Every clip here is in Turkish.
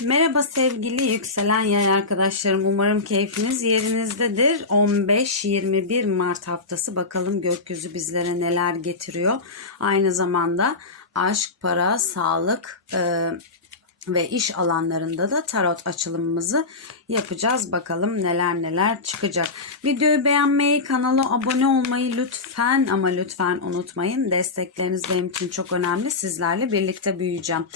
Merhaba sevgili yükselen yay arkadaşlarım. Umarım keyfiniz yerinizdedir. 15-21 Mart haftası bakalım gökyüzü bizlere neler getiriyor. Aynı zamanda aşk, para, sağlık e, ve iş alanlarında da tarot açılımımızı yapacağız. Bakalım neler neler çıkacak. Videoyu beğenmeyi, kanala abone olmayı lütfen ama lütfen unutmayın. Destekleriniz benim için çok önemli. Sizlerle birlikte büyüyeceğim.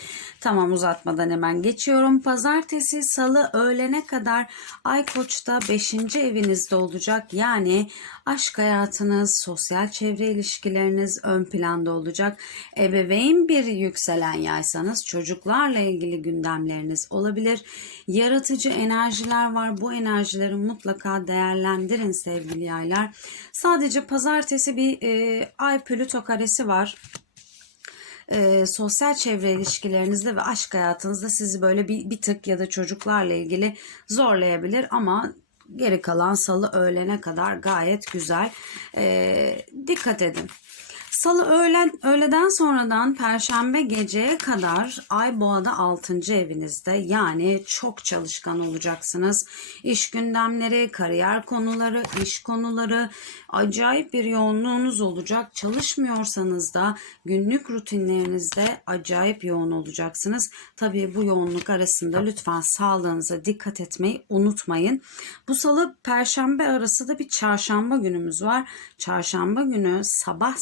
Tamam uzatmadan hemen geçiyorum. Pazartesi, salı öğlene kadar Ay Koç'ta 5. evinizde olacak. Yani aşk hayatınız, sosyal çevre ilişkileriniz ön planda olacak. Ebeveyn bir yükselen yaysanız çocuklarla ilgili gündemleriniz olabilir. Yaratıcı enerjiler var. Bu enerjileri mutlaka değerlendirin sevgili yaylar. Sadece pazartesi bir e, Ay Plüto karesi var e, sosyal çevre ilişkilerinizde ve aşk hayatınızda sizi böyle bir, bir tık ya da çocuklarla ilgili zorlayabilir ama geri kalan salı öğlene kadar gayet güzel. E, dikkat edin. Salı öğlen, öğleden sonradan perşembe geceye kadar Ay Boğa'da 6. evinizde yani çok çalışkan olacaksınız. İş gündemleri, kariyer konuları, iş konuları acayip bir yoğunluğunuz olacak. Çalışmıyorsanız da günlük rutinlerinizde acayip yoğun olacaksınız. Tabii bu yoğunluk arasında lütfen sağlığınıza dikkat etmeyi unutmayın. Bu salı perşembe arası da bir çarşamba günümüz var. Çarşamba günü sabah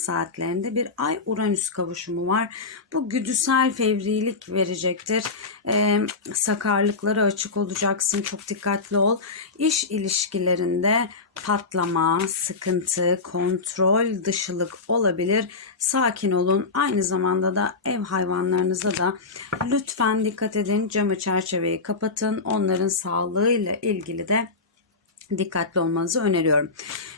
saatlerinde bir ay Uranüs kavuşumu var. Bu güdüsel fevrilik verecektir. Ee, sakarlıklara açık olacaksın. Çok dikkatli ol. İş ilişkilerinde patlama, sıkıntı, kontrol dışılık olabilir. Sakin olun. Aynı zamanda da ev hayvanlarınıza da lütfen dikkat edin. Camı çerçeveyi kapatın. Onların sağlığıyla ilgili de dikkatli olmanızı öneriyorum.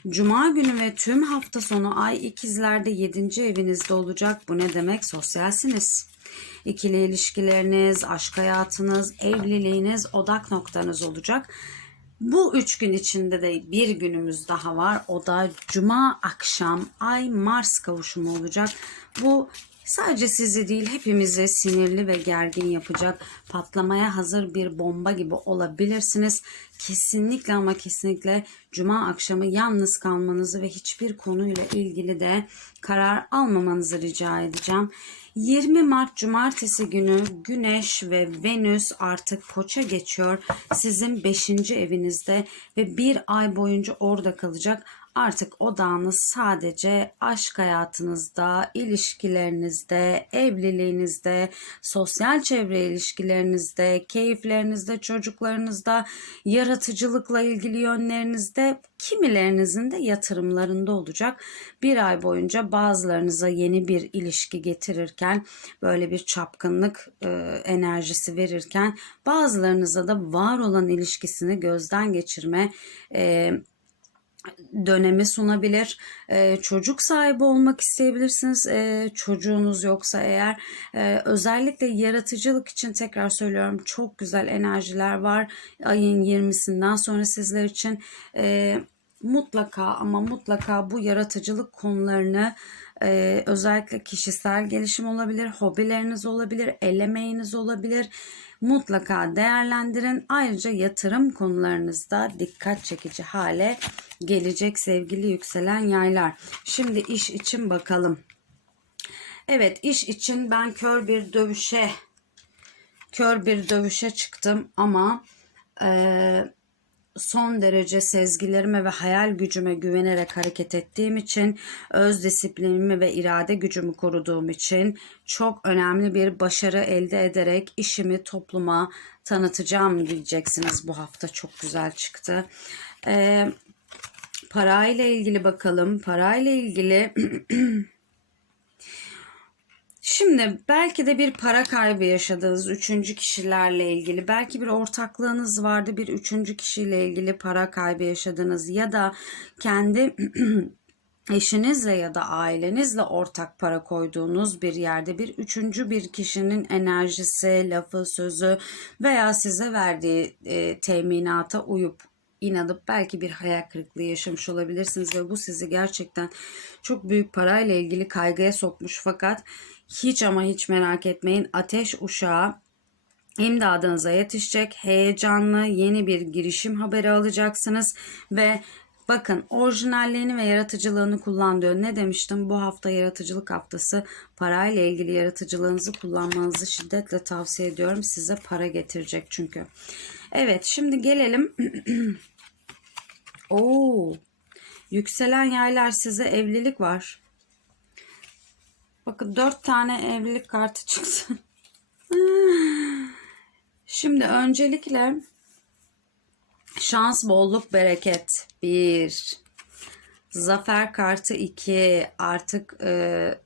Cuma günü ve tüm hafta sonu ay ikizlerde 7. evinizde olacak. Bu ne demek? Sosyalsiniz. İkili ilişkileriniz, aşk hayatınız, evliliğiniz odak noktanız olacak. Bu üç gün içinde de bir günümüz daha var. O da Cuma akşam Ay Mars kavuşumu olacak. Bu sadece sizi değil hepimizi sinirli ve gergin yapacak. Patlamaya hazır bir bomba gibi olabilirsiniz. Kesinlikle ama kesinlikle Cuma akşamı yalnız kalmanızı ve hiçbir konuyla ilgili de karar almamanızı rica edeceğim. 20 Mart Cumartesi günü Güneş ve Venüs artık Koç'a geçiyor. Sizin 5. evinizde ve bir ay boyunca orada kalacak. Artık odağınız sadece aşk hayatınızda, ilişkilerinizde, evliliğinizde, sosyal çevre ilişkilerinizde, keyiflerinizde, çocuklarınızda, yaratıcılıkla ilgili yönlerinizde, kimilerinizin de yatırımlarında olacak. Bir ay boyunca bazılarınıza yeni bir ilişki getirirken, böyle bir çapkınlık e, enerjisi verirken, bazılarınıza da var olan ilişkisini gözden geçirme, e, dönemi sunabilir. Ee, çocuk sahibi olmak isteyebilirsiniz. Ee, çocuğunuz yoksa eğer e, özellikle yaratıcılık için tekrar söylüyorum çok güzel enerjiler var. Ayın 20'sinden sonra sizler için e, mutlaka ama mutlaka bu yaratıcılık konularını e, özellikle kişisel gelişim olabilir, hobileriniz olabilir, el emeğiniz olabilir. Mutlaka değerlendirin. Ayrıca yatırım konularınızda dikkat çekici hale gelecek sevgili yükselen yaylar. Şimdi iş için bakalım. Evet iş için ben kör bir dövüşe kör bir dövüşe çıktım ama eee son derece sezgilerime ve hayal gücüme güvenerek hareket ettiğim için, öz disiplinimi ve irade gücümü koruduğum için çok önemli bir başarı elde ederek işimi topluma tanıtacağım diyeceksiniz. Bu hafta çok güzel çıktı. Ee, parayla ilgili bakalım. Parayla ilgili Şimdi belki de bir para kaybı yaşadığınız üçüncü kişilerle ilgili, belki bir ortaklığınız vardı bir üçüncü kişiyle ilgili para kaybı yaşadınız. Ya da kendi eşinizle ya da ailenizle ortak para koyduğunuz bir yerde bir üçüncü bir kişinin enerjisi, lafı, sözü veya size verdiği e, teminata uyup inanıp belki bir hayal kırıklığı yaşamış olabilirsiniz ve bu sizi gerçekten çok büyük parayla ilgili kaygıya sokmuş fakat hiç ama hiç merak etmeyin ateş uşağı imdadınıza yetişecek. Heyecanlı yeni bir girişim haberi alacaksınız ve bakın orijinalliğini ve yaratıcılığını kullan diyor. Ne demiştim? Bu hafta yaratıcılık haftası. Parayla ilgili yaratıcılığınızı kullanmanızı şiddetle tavsiye ediyorum. Size para getirecek çünkü. Evet şimdi gelelim. Oo. Yükselen yaylar size evlilik var. Bakın dört tane evlilik kartı çıktı. Şimdi öncelikle şans, bolluk, bereket. Bir. Zafer kartı iki. Artık e,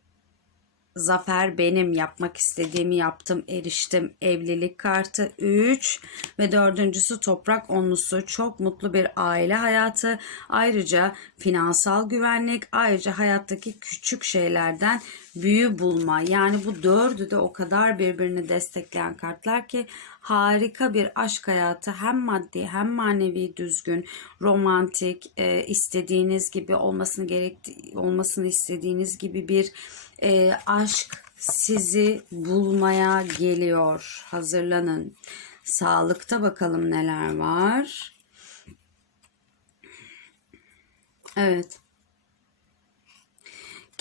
zafer benim. Yapmak istediğimi yaptım, eriştim. Evlilik kartı 3 ve dördüncüsü toprak onlusu. Çok mutlu bir aile hayatı. Ayrıca finansal güvenlik, ayrıca hayattaki küçük şeylerden büyü bulma. Yani bu dördü de o kadar birbirini destekleyen kartlar ki harika bir aşk hayatı hem maddi hem manevi düzgün, romantik, e, istediğiniz gibi olmasını gerekti olmasını istediğiniz gibi bir e, aşk sizi bulmaya geliyor. Hazırlanın. Sağlıkta bakalım neler var. Evet.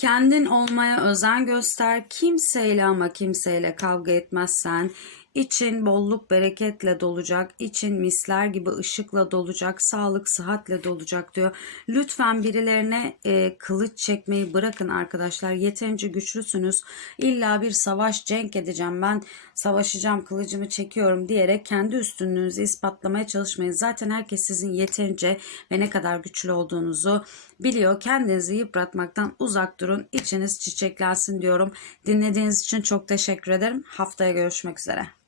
Kendin olmaya özen göster. Kimseyle ama kimseyle kavga etmezsen için bolluk bereketle dolacak, için misler gibi ışıkla dolacak, sağlık sıhhatle dolacak diyor. Lütfen birilerine e, kılıç çekmeyi bırakın arkadaşlar. Yeterince güçlüsünüz. İlla bir savaş cenk edeceğim ben savaşacağım kılıcımı çekiyorum diyerek kendi üstünlüğünüzü ispatlamaya çalışmayın. Zaten herkes sizin yeterince ve ne kadar güçlü olduğunuzu biliyor. Kendinizi yıpratmaktan uzak durun. İçiniz çiçeklensin diyorum. Dinlediğiniz için çok teşekkür ederim. Haftaya görüşmek üzere.